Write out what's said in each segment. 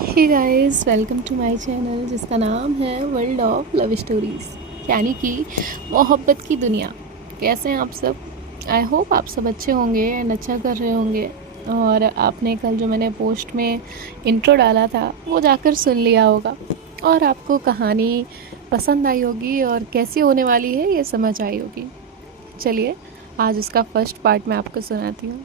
Hey guys, welcome to my channel जिसका नाम है वर्ल्ड ऑफ लव स्टोरीज़, यानी कि मोहब्बत की दुनिया। कैसे हैं आप सब? आई होप आप सब अच्छे होंगे एंड अच्छा कर रहे होंगे। और आपने कल जो मैंने पोस्ट में इंट्रो डाला था वो जाकर सुन लिया होगा और आपको कहानी पसंद आई होगी और कैसी होने वाली है ये समझ आई होगी। चलिए आज उसका फर्स्ट पार्ट मैं आपको सुनाती हूँ।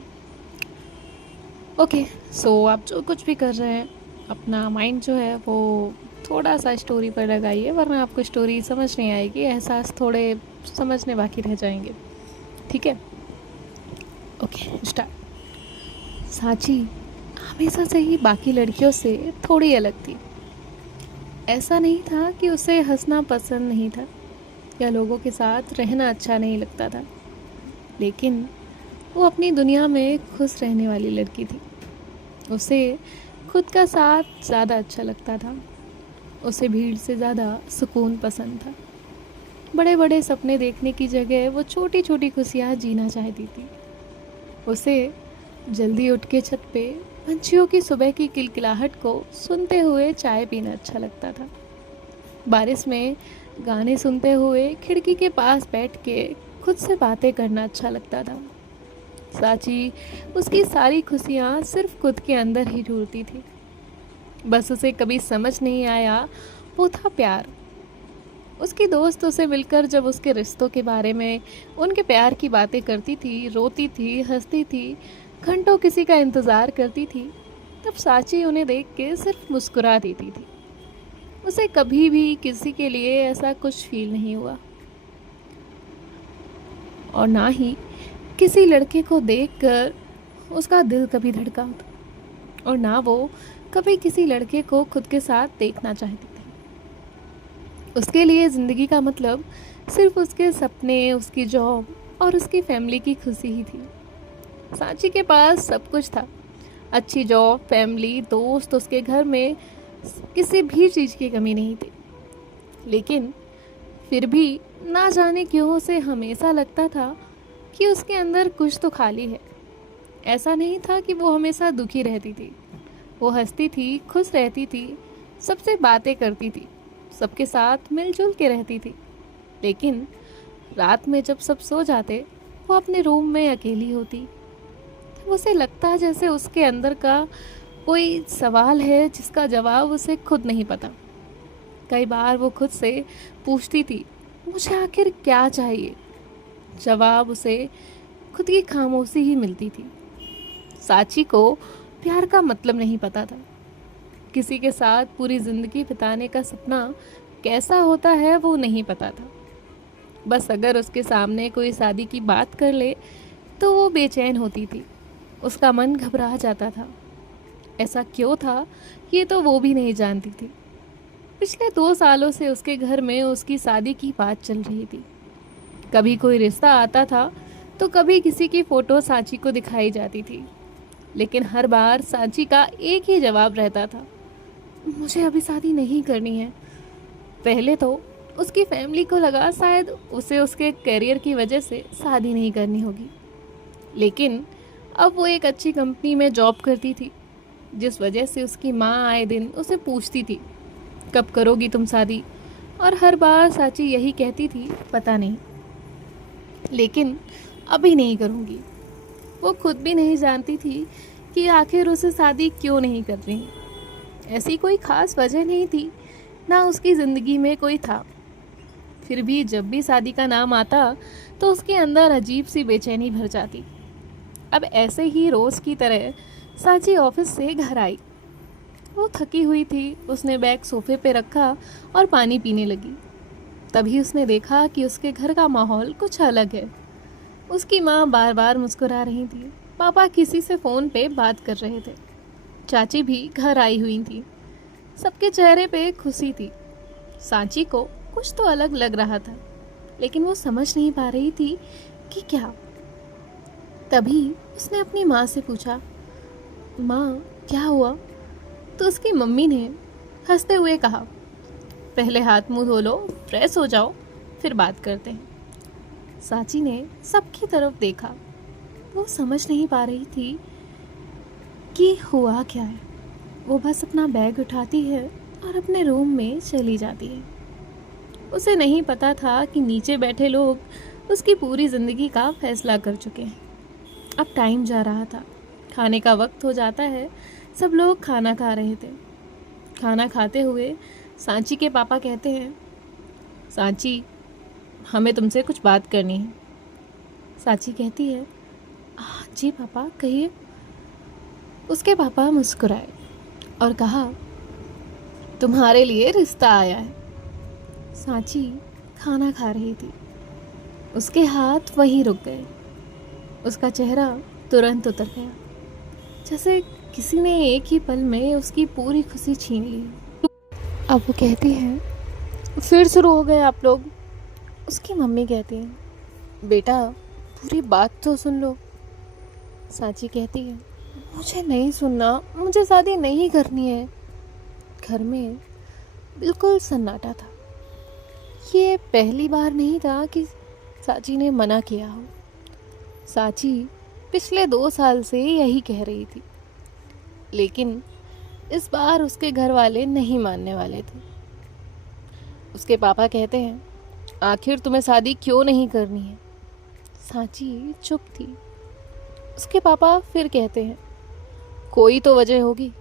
ओके, सो आप जो कुछ भी कर रहे हैं अपना माइंड जो है वो थोड़ा सा स्टोरी पर लगाइए, वरना आपको स्टोरी समझ नहीं आएगी, एहसास थोड़े समझने बाकी रह जाएंगे। ठीक है, ओके स्टार्ट। सांची हमेशा से ही बाकी लड़कियों से थोड़ी अलग थी। ऐसा नहीं था कि उसे हंसना पसंद नहीं था या लोगों के साथ रहना अच्छा नहीं लगता था, लेकिन वो अपनी दुनिया में खुश रहने वाली लड़की थी। उसे खुद का साथ ज़्यादा अच्छा लगता था। उसे भीड़ से ज़्यादा सुकून पसंद था। बड़े बड़े सपने देखने की जगह वो छोटी छोटी खुशियाँ जीना चाहती थी। उसे जल्दी उठ के छत पे पंछियों की सुबह की किलकिलाहट को सुनते हुए चाय पीना अच्छा लगता था। बारिश में गाने सुनते हुए खिड़की के पास बैठ के खुद से बातें करना अच्छा लगता था। साची उसकी सारी खुशियाँ सिर्फ खुद के अंदर ही ढूंढती थी। बस उसे कभी समझ नहीं आया वो था प्यार। उसकी दोस्त उसे मिलकर जब उसके रिश्तों के बारे में, उनके प्यार की बातें करती थी, रोती थी, हंसती थी, घंटों किसी का इंतज़ार करती थी, तब साची उन्हें देख के सिर्फ मुस्कुरा देती थी। उसे कभी भी किसी के लिए ऐसा कुछ फील नहीं हुआ और ना ही किसी लड़के को देखकर उसका दिल कभी धड़का, और ना वो कभी किसी लड़के को खुद के साथ देखना चाहती थी। उसके लिए ज़िंदगी का मतलब सिर्फ उसके सपने, उसकी जॉब और उसकी फैमिली की खुशी ही थी। सांची के पास सब कुछ था, अच्छी जॉब, फैमिली, दोस्त, उसके घर में किसी भी चीज़ की कमी नहीं थी। लेकिन फिर भी ना जाने क्यों उसे हमेशा लगता था कि उसके अंदर कुछ तो खाली है। ऐसा नहीं था कि वो हमेशा दुखी रहती थी। वो हंसती थी, खुश रहती थी, सबसे बातें करती थी, सबके साथ मिलजुल के रहती थी। लेकिन रात में जब सब सो जाते, वो अपने रूम में अकेली होती, तो उसे लगता जैसे उसके अंदर का कोई सवाल है जिसका जवाब उसे खुद नहीं पता। कई बार वो खुद से पूछती थी, मुझे आखिर क्या चाहिए? जवाब उसे खुद की खामोशी ही मिलती थी। साची को प्यार का मतलब नहीं पता था। किसी के साथ पूरी ज़िंदगी बिताने का सपना कैसा होता है वो नहीं पता था। बस अगर उसके सामने कोई शादी की बात कर ले तो वो बेचैन होती थी, उसका मन घबरा जाता था। ऐसा क्यों था ये तो वो भी नहीं जानती थी। पिछले 2 सालों से उसके घर में उसकी शादी की बात चल रही थी। कभी कोई रिश्ता आता था तो कभी किसी की फ़ोटो सांची को दिखाई जाती थी, लेकिन हर बार सांची का एक ही जवाब रहता था, मुझे अभी शादी नहीं करनी है। पहले तो उसकी फैमिली को लगा शायद उसे उसके करियर की वजह से शादी नहीं करनी होगी, लेकिन अब वो एक अच्छी कंपनी में जॉब करती थी, जिस वजह से उसकी माँ आए दिन उसे पूछती थी, कब करोगी तुम शादी? और हर बार साची यही कहती थी, पता नहीं, लेकिन अभी नहीं करूँगी। वो खुद भी नहीं जानती थी कि आखिर उसे शादी क्यों नहीं कर रही। ऐसी कोई ख़ास वजह नहीं थी, ना उसकी ज़िंदगी में कोई था। फिर भी जब भी शादी का नाम आता तो उसके अंदर अजीब सी बेचैनी भर जाती। अब ऐसे ही रोज़ की तरह सांची ऑफिस से घर आई। वो थकी हुई थी, उसने बैग सोफे पे रखा और पानी पीने लगी। तभी उसने देखा कि उसके घर का माहौल कुछ अलग है। उसकी माँ बार बार मुस्कुरा रही थी, पापा किसी से फ़ोन पे बात कर रहे थे, चाची भी घर आई हुई थी। सबके चेहरे पे खुशी थी। सांची को कुछ तो अलग लग रहा था, लेकिन वो समझ नहीं पा रही थी कि क्या। तभी उसने अपनी माँ से पूछा, माँ क्या हुआ? तो उसकी मम्मी ने हंसते हुए कहा, पहले हाथ मुंह धो लो, फ्रेश हो जाओ, फिर बात करते हैं। सांची ने सबकी तरफ देखा। वो समझ नहीं पा रही थी कि हुआ क्या है। वो बस अपना बैग उठाती है और अपने रूम में चली जाती है। उसे नहीं पता था कि नीचे बैठे लोग उसकी पूरी ज़िंदगी का फैसला कर चुके हैं। अब टाइम जा रहा था, खाने का वक्त हो जाता है। सब लोग खाना खा रहे थे। खाना खाते हुए सांची के पापा कहते हैं, सांची, हमें तुमसे कुछ बात करनी है। सांची कहती है, जी पापा, कहिए। उसके पापा मुस्कुराए और कहा, तुम्हारे लिए रिश्ता आया है। सांची खाना खा रही थी। उसके हाथ वहीं रुक गए। उसका चेहरा तुरंत उतर गया, जैसे किसी ने एक ही पल में उसकी पूरी खुशी छीन ली। अब वो कहती है, फिर शुरू हो गए आप लोग। उसकी मम्मी कहती है, बेटा पूरी बात तो सुन लो। सांची कहती है, मुझे नहीं सुनना, मुझे शादी नहीं करनी है। घर में बिल्कुल सन्नाटा था। ये पहली बार नहीं था कि सांची ने मना किया हो। सांची पिछले 2 साल से यही कह रही थी, लेकिन इस बार उसके घर वाले नहीं मानने वाले थे। उसके पापा कहते हैं, आखिर तुम्हें शादी क्यों नहीं करनी है? सांची चुप थी। उसके पापा फिर कहते हैं, कोई तो वजह होगी।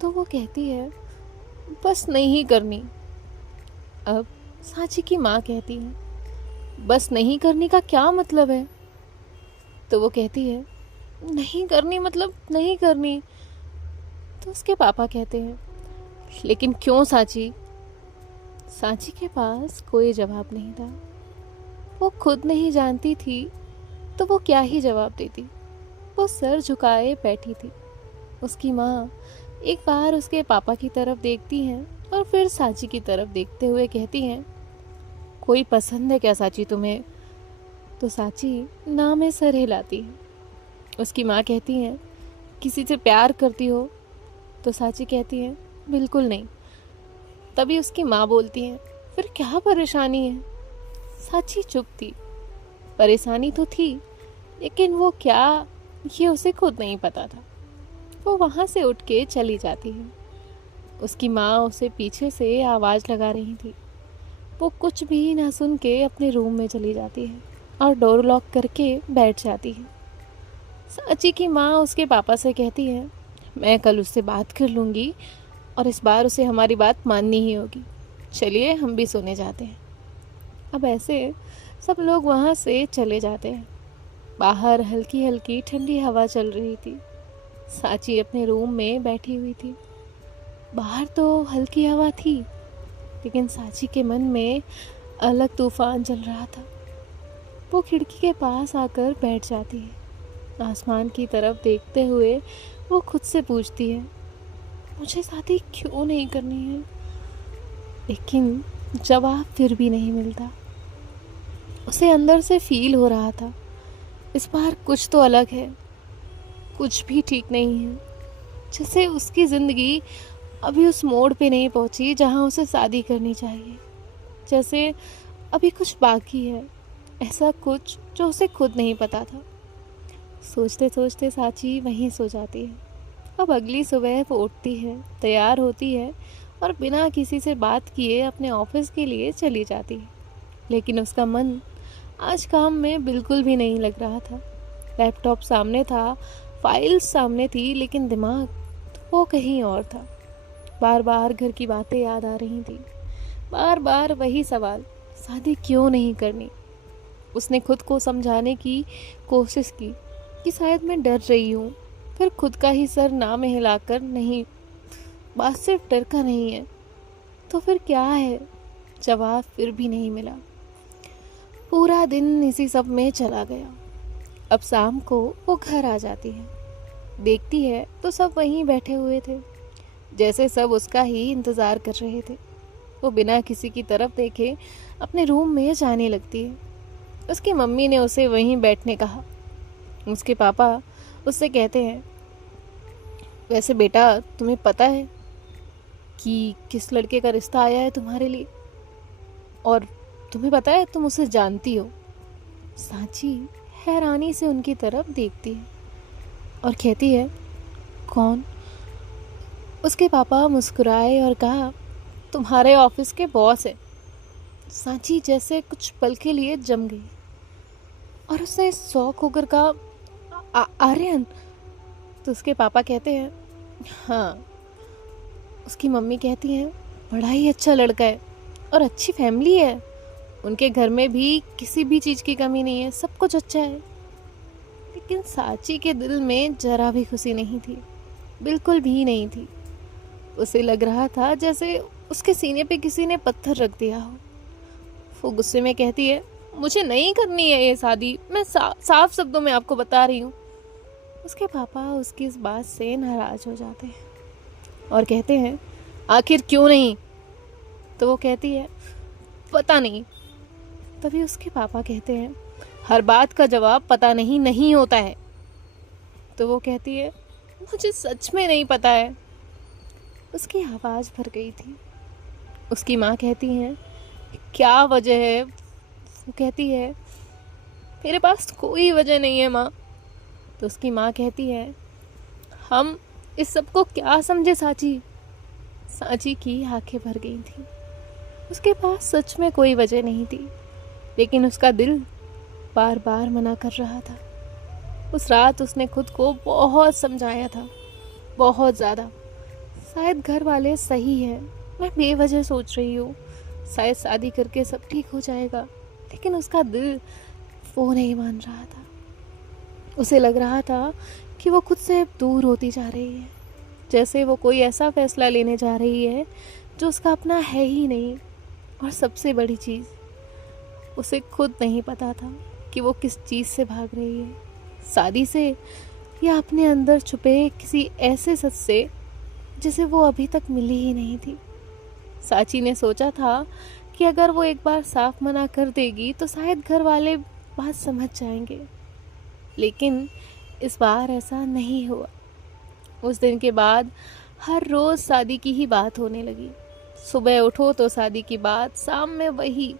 तो वो कहती है, बस नहीं करनी। अब सांची की माँ कहती है, बस नहीं करने का क्या मतलब है? तो वो कहती है, नहीं करनी मतलब नहीं करनी। तो उसके पापा कहते हैं, लेकिन क्यों सांची? सांची के पास कोई जवाब नहीं था। वो खुद नहीं जानती थी तो वो क्या ही जवाब देती। वो सर झुकाए बैठी थी। उसकी माँ एक बार उसके पापा की तरफ देखती हैं और फिर सांची की तरफ देखते हुए कहती हैं, कोई पसंद है क्या सांची तुम्हें? तो सांची ना में सर हिलाती है। उसकी माँ कहती हैं, किसी से प्यार करती हो? तो सांची कहती है, बिल्कुल नहीं। तभी उसकी माँ बोलती है, फिर क्या परेशानी है? सांची चुप थी। परेशानी तो थी, लेकिन वो क्या, ये उसे खुद नहीं पता था। वो वहाँ से उठ के चली जाती है। उसकी माँ उसे पीछे से आवाज़ लगा रही थी। वो कुछ भी ना सुन के अपने रूम में चली जाती है और डोर लॉक करके बैठ जाती है। सांची की माँ उसके पापा से कहती है, मैं कल उससे बात कर लूँगी और इस बार उसे हमारी बात माननी ही होगी। चलिए हम भी सोने जाते हैं। अब ऐसे सब लोग वहाँ से चले जाते हैं। बाहर हल्की हल्की ठंडी हवा चल रही थी। सांची अपने रूम में बैठी हुई थी। बाहर तो हल्की हवा थी, लेकिन सांची के मन में अलग तूफान चल रहा था। वो खिड़की के पास आकर बैठ जाती है। आसमान की तरफ देखते हुए वो खुद से पूछती है, मुझे शादी क्यों नहीं करनी है? लेकिन जवाब फिर भी नहीं मिलता। उसे अंदर से फील हो रहा था, इस बार कुछ तो अलग है, कुछ भी ठीक नहीं है। जैसे उसकी ज़िंदगी अभी उस मोड़ पे नहीं पहुंची जहां उसे शादी करनी चाहिए। जैसे अभी कुछ बाकी है, ऐसा कुछ जो उसे खुद नहीं पता था। सोचते सोचते सांची वहीं सो जाती है। अब अगली सुबह वो उठती है, तैयार होती है और बिना किसी से बात किए अपने ऑफिस के लिए चली जाती है। लेकिन उसका मन आज काम में बिल्कुल भी नहीं लग रहा था। लैपटॉप सामने था, फाइल्स सामने थी, लेकिन दिमाग तो वो कहीं और था। बार बार घर की बातें याद आ रही थी। बार बार वही सवाल, शादी क्यों नहीं करनी? उसने खुद को समझाने की कोशिश की कि शायद मैं डर रही हूँ। फिर खुद का ही सर ना में हिलाकर, नहीं, बात सिर्फ डर का नहीं है तो फिर क्या है? जवाब फिर भी नहीं मिला। पूरा दिन इसी सब में चला गया। अब शाम को वो घर आ जाती है। देखती है तो सब वहीं बैठे हुए थे, जैसे सब उसका ही इंतज़ार कर रहे थे। वो बिना किसी की तरफ देखे अपने रूम में जाने लगती है। उसकी मम्मी ने उसे वहीं बैठने कहा। उसके पापा उससे कहते हैं, वैसे बेटा तुम्हें पता है कि किस लड़के का रिश्ता आया है तुम्हारे लिए? और तुम्हें पता है तुम उसे जानती हो? सांची हैरानी से उनकी तरफ देखती है और कहती है, कौन? उसके पापा मुस्कुराए और कहा, तुम्हारे ऑफिस के बॉस है। सांची जैसे कुछ पल के लिए जम गई और उसने शौक होकर कहा, आर्यन। तो उसके पापा कहते हैं, हाँ। उसकी मम्मी कहती हैं, बड़ा ही अच्छा लड़का है और अच्छी फैमिली है। उनके घर में भी किसी भी चीज़ की कमी नहीं है, सब कुछ अच्छा है। लेकिन सांची के दिल में जरा भी खुशी नहीं थी, बिल्कुल भी नहीं थी। उसे लग रहा था जैसे उसके सीने पे किसी ने पत्थर रख दिया हो। वो गुस्से में कहती है, मुझे नहीं करनी है ये शादी, मैं साफ शब्दों में आपको बता रही हूँ। उसके पापा उसकी इस बात से नाराज हो जाते हैं और कहते हैं, आखिर क्यों नहीं? तो वो कहती है, पता नहीं। तभी उसके पापा कहते हैं, हर बात का जवाब पता नहीं नहीं होता है। तो वो कहती है, मुझे सच में नहीं पता है। उसकी आवाज़ भर गई थी। उसकी माँ कहती हैं, क्या वजह है? वो कहती है, मेरे पास कोई वजह नहीं है माँ। तो उसकी माँ कहती है, हम इस सब को क्या समझे सांची? सांची की आंखें भर गई थी। उसके पास सच में कोई वजह नहीं थी, लेकिन उसका दिल बार बार मना कर रहा था। उस रात उसने खुद को बहुत समझाया था, बहुत ज़्यादा। शायद घर वाले सही हैं, मैं बेवजह सोच रही हूँ, शायद शादी करके सब ठीक हो जाएगा। लेकिन उसका दिल वो नहीं मान रहा था। उसे लग रहा था कि वो खुद से दूर होती जा रही है, जैसे वो कोई ऐसा फैसला लेने जा रही है जो उसका अपना है ही नहीं। और सबसे बड़ी चीज़, उसे खुद नहीं पता था कि वो किस चीज़ से भाग रही है, शादी से या अपने अंदर छुपे किसी ऐसे सच से जिसे वो अभी तक मिली ही नहीं थी। सांची ने सोचा था कि अगर वो एक बार साफ मना कर देगी तो शायद घर वाले बात समझ जाएंगे, लेकिन इस बार ऐसा नहीं हुआ। उस दिन के बाद हर रोज़ शादी की ही बात होने लगी। सुबह उठो तो शादी की बात, शाम में वही,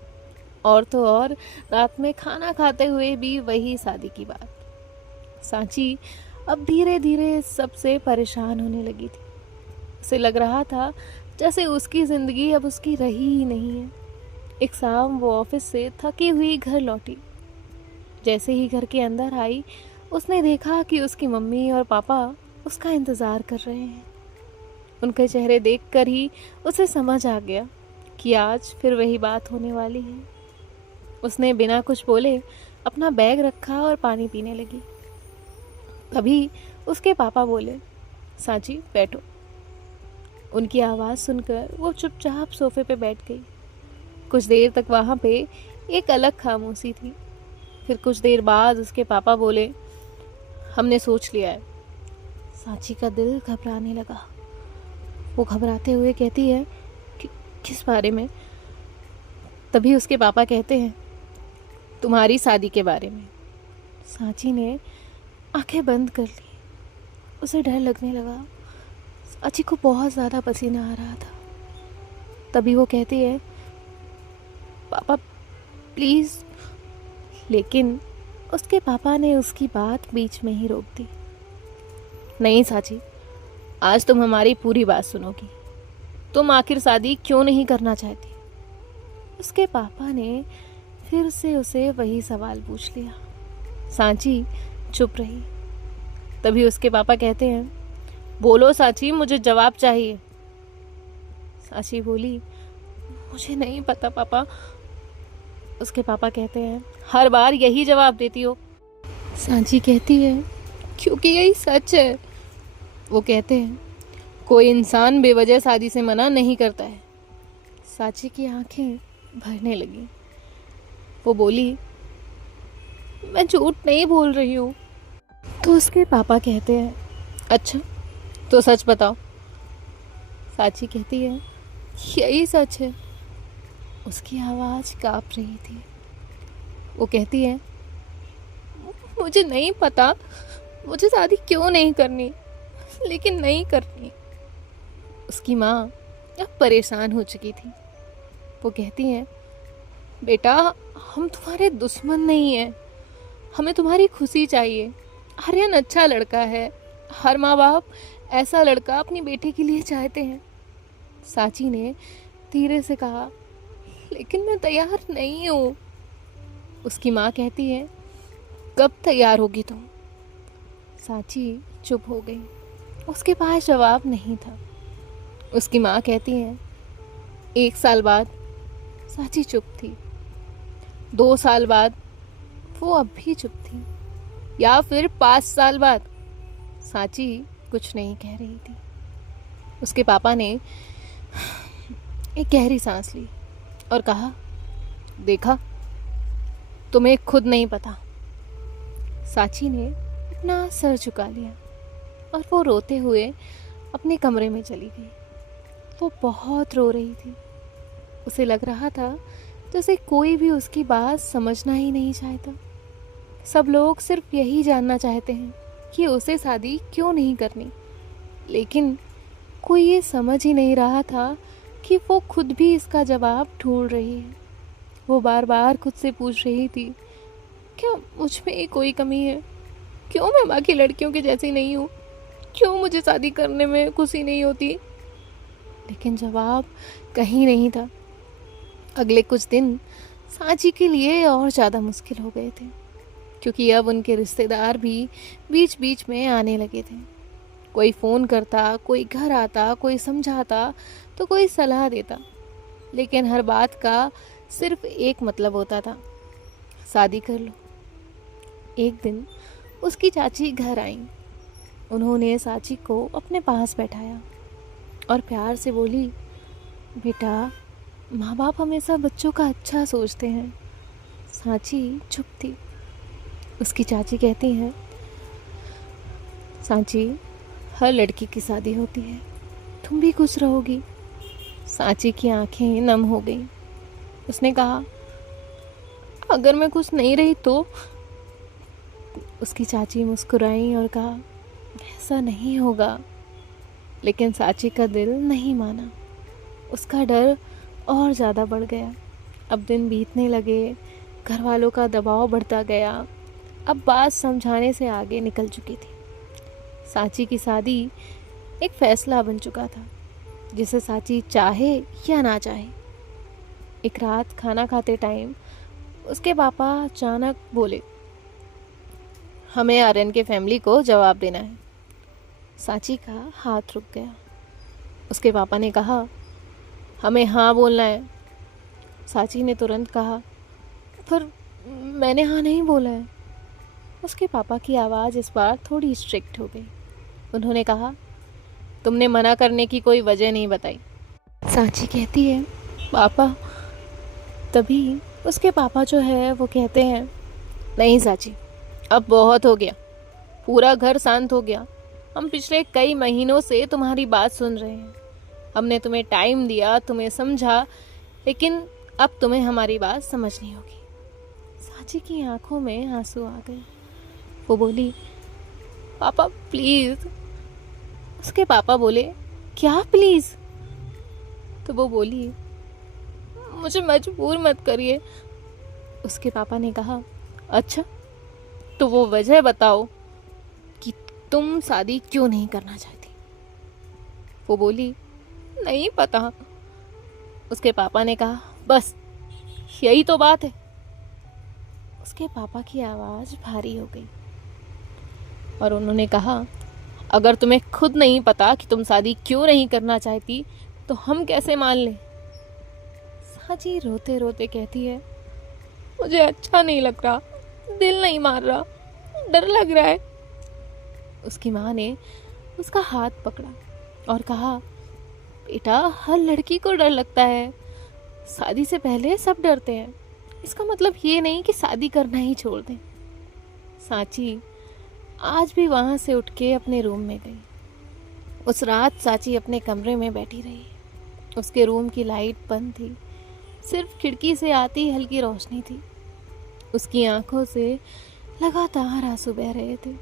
और तो और रात में खाना खाते हुए भी वही शादी की बात। सांची अब धीरे धीरे सबसे परेशान होने लगी थी। उसे लग रहा था जैसे उसकी ज़िंदगी अब उसकी रही ही नहीं है। एक शाम वो ऑफिस से थकी हुई घर लौटी। जैसे ही घर के अंदर आई, उसने देखा कि उसकी मम्मी और पापा उसका इंतज़ार कर रहे हैं। उनके चेहरे देखकर ही उसे समझ आ गया कि आज फिर वही बात होने वाली है। उसने बिना कुछ बोले अपना बैग रखा और पानी पीने लगी। तभी उसके पापा बोले, सांची बैठो। उनकी आवाज़ सुनकर वो चुपचाप सोफे पे बैठ गई। कुछ देर तक वहाँ पे एक अलग खामोशी थी। फिर कुछ देर बाद उसके पापा बोले, हमने सोच लिया है। सांची का दिल घबराने लगा। वो घबराते हुए कहती है, किस बारे में? तभी उसके पापा कहते हैं, तुम्हारी शादी के बारे में। सांची ने आंखें बंद कर ली। उसे डर लगने लगा। सांची को बहुत ज़्यादा पसीना आ रहा था। तभी वो कहती है, पापा प्लीज़। लेकिन उसके पापा ने उसकी बात बीच में ही रोक दी। नहीं सांची, आज तुम हमारी पूरी बात सुनोगी। तुम आखिर शादी क्यों नहीं करना चाहती? उसके पापा ने फिर से उसे वही सवाल पूछ लिया। सांची चुप रही। तभी उसके पापा कहते हैं, बोलो सांची, मुझे जवाब चाहिए। सांची बोली, मुझे नहीं पता पापा। उसके पापा कहते हैं, हर बार यही जवाब देती हो। सांची कहती है, क्योंकि यही सच है। वो कहते हैं, कोई इंसान बेवजह शादी से मना नहीं करता है। सांची की आंखें भरने लगी। वो बोली, मैं झूठ नहीं बोल रही हूँ। तो उसके पापा कहते हैं, अच्छा तो सच बताओ। सांची कहती है, यही सच है। उसकी आवाज़ काँप रही थी। वो कहती है, मुझे नहीं पता मुझे शादी क्यों नहीं करनी, लेकिन नहीं करनी। उसकी माँ अब परेशान हो चुकी थी। वो कहती हैं, बेटा हम तुम्हारे दुश्मन नहीं हैं, हमें तुम्हारी खुशी चाहिए। आर्यन अच्छा लड़का है। हर माँ बाप ऐसा लड़का अपनी बेटी के लिए चाहते हैं। सांची ने धीरे से कहा, लेकिन मैं तैयार नहीं हूँ। उसकी माँ कहती है, कब तैयार होगी तुम? सांची चुप हो गई। उसके पास जवाब नहीं था। उसकी माँ कहती है, 1 साल बाद। सांची चुप थी। 2 साल बाद। वो अब भी चुप थी। या फिर 5 साल बाद? सांची कुछ नहीं कह रही थी। उसके पापा ने एक गहरी सांस ली और कहा, देखा, तुम्हें खुद नहीं पता। सांची ने अपना सर झुका लिया और वो रोते हुए अपने कमरे में चली गई। वो बहुत रो रही थी। उसे लग रहा था जैसे कोई भी उसकी बात समझना ही नहीं चाहता। सब लोग सिर्फ यही जानना चाहते हैं कि उसे शादी क्यों नहीं करनी, लेकिन कोई ये समझ ही नहीं रहा था कि वो खुद भी इसका जवाब ढूंढ रही है। वो बार बार खुद से पूछ रही थी, क्या मुझ में कोई कमी है? क्यों मैं बाकी लड़कियों के जैसी नहीं हूँ? क्यों मुझे शादी करने में खुशी नहीं होती? लेकिन जवाब कहीं नहीं था। अगले कुछ दिन सांची के लिए और ज़्यादा मुश्किल हो गए थे, क्योंकि अब उनके रिश्तेदार भी बीच बीच में आने लगे थे। कोई फ़ोन करता, कोई घर आता, कोई समझाता तो कोई सलाह देता, लेकिन हर बात का सिर्फ एक मतलब होता था, शादी कर लो। एक दिन उसकी चाची घर आईं। उन्होंने सांची को अपने पास बैठाया और प्यार से बोली, बेटा, माँ बाप हमेशा बच्चों का अच्छा सोचते हैं। सांची चुप थी। उसकी चाची कहती हैं, सांची, हर लड़की की शादी होती है, तुम भी खुश रहोगी। सांची की आंखें नम हो गईं। उसने कहा, अगर मैं खुश नहीं रही तो? उसकी चाची मुस्कुराई और कहा, ऐसा नहीं होगा। लेकिन सांची का दिल नहीं माना। उसका डर और ज़्यादा बढ़ गया। अब दिन बीतने लगे, घर वालों का दबाव बढ़ता गया। अब बात समझाने से आगे निकल चुकी थी। सांची की शादी एक फैसला बन चुका था, जिसे सांची चाहे या ना चाहे। एक रात खाना खाते टाइम उसके पापा अचानक बोले, हमें आर्यन के फैमिली को जवाब देना है। सांची का हाथ रुक गया। उसके पापा ने कहा, हमें हाँ बोलना है। सांची ने तुरंत कहा, पर मैंने हाँ नहीं बोला है। उसके पापा की आवाज़ इस बार थोड़ी स्ट्रिक्ट हो गई। उन्होंने कहा, तुमने मना करने की कोई वजह नहीं बताई। सांची कहती है, पापा। तभी उसके पापा जो है वो कहते हैं, नहीं सांची, अब बहुत हो गया। पूरा घर शांत हो गया। हम पिछले कई महीनों से तुम्हारी बात सुन रहे हैं। हमने तुम्हें टाइम दिया, तुम्हें समझा, लेकिन अब तुम्हें हमारी बात समझनी होगी। सांची की आंखों में आंसू आ गए। वो बोली, पापा प्लीज़। उसके पापा बोले, क्या प्लीज़? तो वो बोली, मुझे मजबूर मत करिए। उसके पापा ने कहा, अच्छा, तो वो वजह बताओ कि तुम शादी क्यों नहीं करना चाहती। वो बोली, नहीं पता। उसके पापा ने कहा, बस यही तो बात है। उसके पापा की आवाज़ भारी हो गई और उन्होंने कहा, अगर तुम्हें खुद नहीं पता कि तुम शादी क्यों नहीं करना चाहती तो हम कैसे मान लें? सांची रोते रोते कहती है, मुझे अच्छा नहीं लग रहा, दिल नहीं मार रहा, डर लग रहा है। उसकी माँ ने उसका हाथ पकड़ा और कहा, बेटा, हर लड़की को डर लगता है। शादी से पहले सब डरते हैं। इसका मतलब ये नहीं कि शादी करना ही छोड़ दें। सांची आज भी वहाँ से उठ के अपने रूम में गई। उस रात सांची अपने कमरे में बैठी रही। उसके रूम की लाइट बंद थी, सिर्फ खिड़की से आती हल्की रोशनी थी। उसकी आंखों से लगातार आंसू बह रहे थे।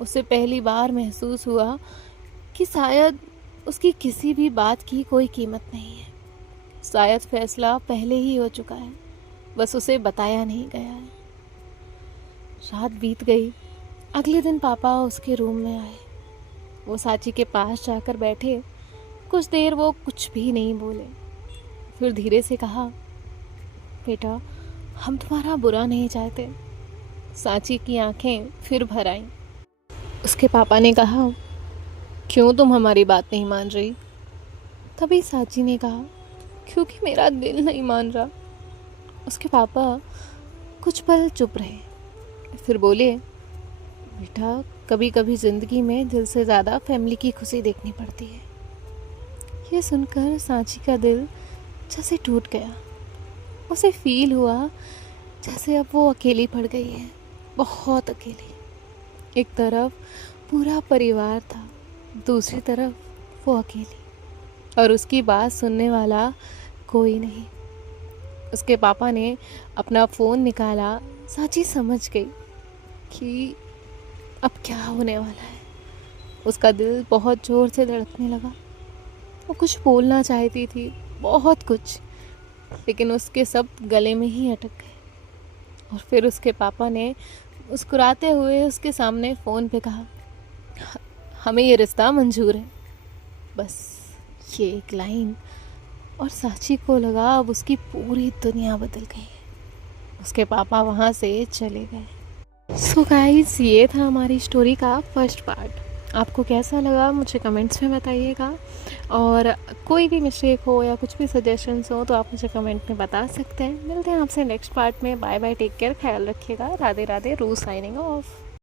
उसे पहली बार महसूस हुआ कि शायद उसकी किसी भी बात की कोई कीमत नहीं है। शायद फैसला पहले ही हो चुका है, बस उसे बताया नहीं गया है। रात बीत गई। अगले दिन पापा उसके रूम में आए। वो सांची के पास जाकर बैठे। कुछ देर वो कुछ भी नहीं बोले, फिर धीरे से कहा, बेटा हम तुम्हारा बुरा नहीं चाहते। सांची की आंखें फिर भर आईं। उसके पापा ने कहा, क्यों तुम हमारी बात नहीं मान रही? तभी सांची ने कहा, क्योंकि मेरा दिल नहीं मान रहा। उसके पापा कुछ पल चुप रहे, फिर बोले, बेटा कभी कभी ज़िंदगी में दिल से ज़्यादा फैमिली की खुशी देखनी पड़ती है। ये सुनकर सांची का दिल जैसे टूट गया। उसे फील हुआ जैसे अब वो अकेली पड़ गई है, बहुत अकेली। एक तरफ पूरा परिवार था, दूसरी तरफ वो अकेली, और उसकी बात सुनने वाला कोई नहीं। उसके पापा ने अपना फ़ोन निकाला। सांची समझ गई कि अब क्या होने वाला है। उसका दिल बहुत ज़ोर से धड़कने लगा। वो कुछ बोलना चाहती थी, बहुत कुछ, लेकिन उसके सब गले में ही अटक गए। और फिर उसके पापा ने मुस्कुराते हुए उसके सामने फ़ोन पे कहा, हमें ये रिश्ता मंजूर है। बस ये एक लाइन, और सांची को लगा अब उसकी पूरी दुनिया बदल गई है। उसके पापा वहाँ से चले गए। सो गाइस, ये था हमारी स्टोरी का फर्स्ट पार्ट। आपको कैसा लगा मुझे कमेंट्स में बताइएगा, और कोई भी मिस्टेक हो या कुछ भी सजेशंस हो तो आप मुझे कमेंट में बता सकते हैं। मिलते हैं आपसे नेक्स्ट पार्ट में। बाय बाय, टेक केयर, ख्याल रखिएगा। राधे राधे, रू साइनिंग ऑफ।